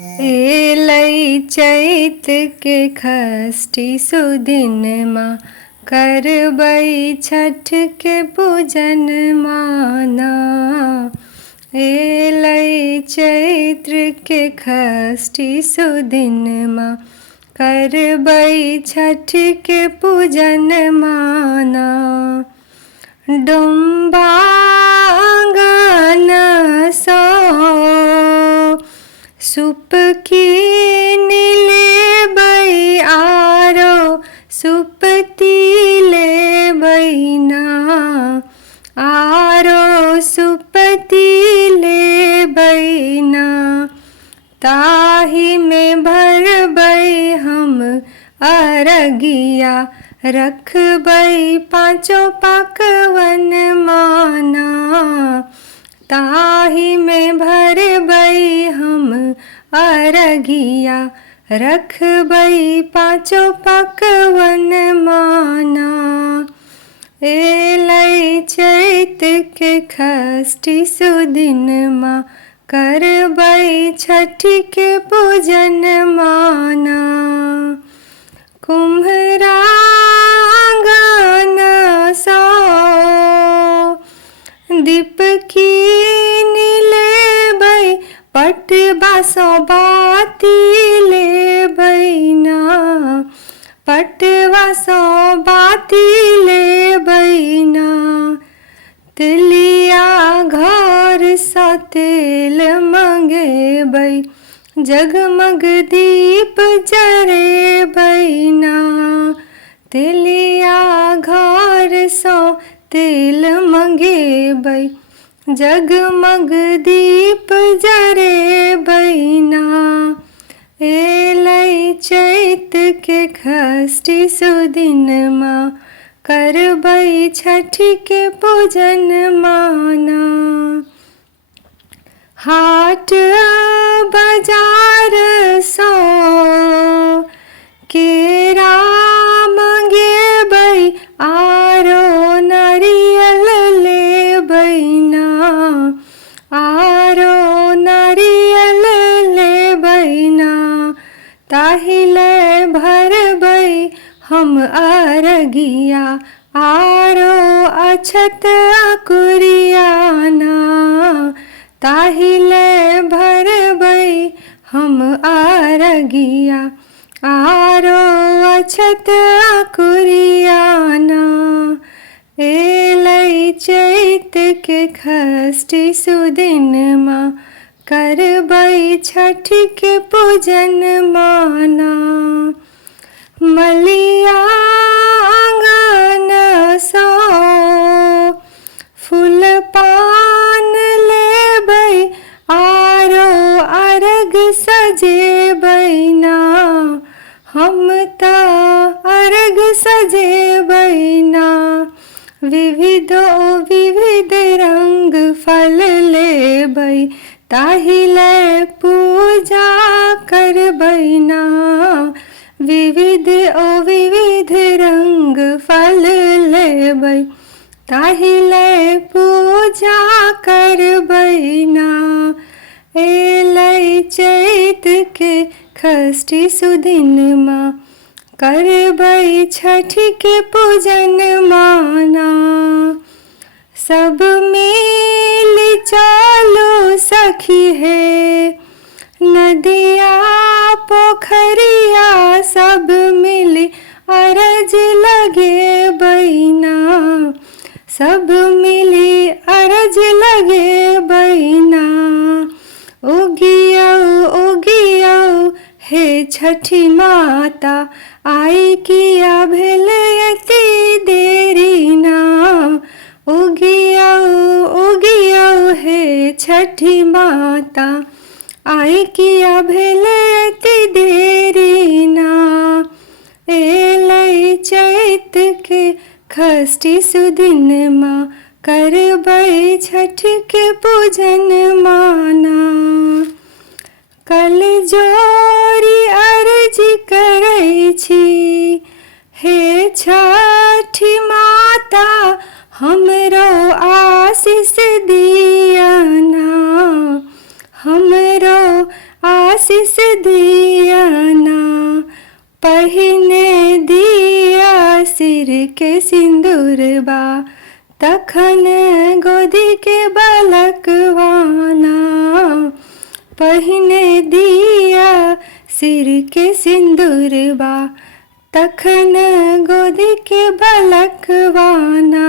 एलै चैत के खष्टी सुदिनमा, करबै छठ के पूजन माना। एलै चैत्र के खष्टी सुदिनमा, करबै छठ के पूजन माना। डोम्बा आँगन सो सूप कीन लेबै, आरो सुपती लेबै ना। आरो सुपती लेबै ना, ताहि में भरबै हम अरगिया। रखबै पाँचो पकवन माना, ताहि में भरबै हम अरगिया। रखबै पाँचो पकवन माना। एलै चैत के खष्टी सुदिनमा, करबै छठ के पूजन माना। कुम्हरा आँगन सो दीप कीन लेबै, पटवा सो बाती लेबै ना। पटवा सो बाती लेबै ना, तिलिया घर सँ तेल मंगेबै, जगमग दीप जरेबै ना। तिलिया घर सँ तेल मंगेबै, जगमग दीप जरेबै ना। एलै चैत के खष्टी सुदिनमा, करबै छठ के पूजन माना। हाट बाजार सो केरा मंगेबै, आरो नारियल लेबै ना। आरो नारियल लेबै ना, ताहि ले भरबै हम अरगिया। आरो अक्षत अकुरियाना, ताहि ले भरबै हम अरगिया। आरो अक्षत अकुरियाना। एलै चैत के खष्टी सुदिनमा, करबै छठ के पूजन माना। मलिया आँगन सो फूल पान लेबै, आरो अर्घ सजेबै ना। हम त अर्घ सजेबै ना, विविध विविध रंग फल लेबै, ताहि ले पूजा करबै ना। विविध विविध रंग फल लेबै, ताहि ले पूजा करबै ना। एलै चैत के खष्टी सुदिनमा, करबै छठ के पूजन माना। सब मिल चलो सखी हे, नदिया पोखरिया सब मिल अरज लगेबै ना। सब मिली अरज लगेबै ना। उगियौ उगियौ हे छठी माता, आई किया भेल एते देरी ना। उगियौ उगियौ हे छठी माता, आई किया भेल एते देरी ना। एलै चैत के खष्टी सुदिनमा, करबै छठ के पूजन माना। कल जोरी अर्जी करै छी, हे छठी माता हमरो आशीष दिया ना। हमरो आशीष दिया ना, पहिने दिया सिर के सिंदूरबा, तखन गोदी के बलकवाना। पहिने दिया सिर के सिंदूरबा, तखन गोदी के बलकवाना।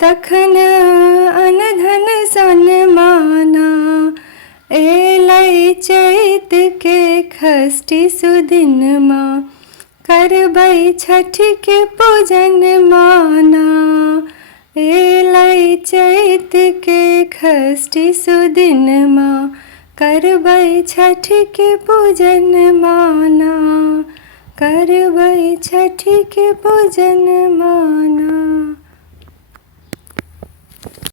तखन अनधन सनमाना, एलै चैत के षष्ठी सुदिनमा, करबै छठ के पूजन माना। एलै चैत के षष्ठी सुदिनमा, करबै छठ के पूजन माना। करबै छठ के पूजन माना।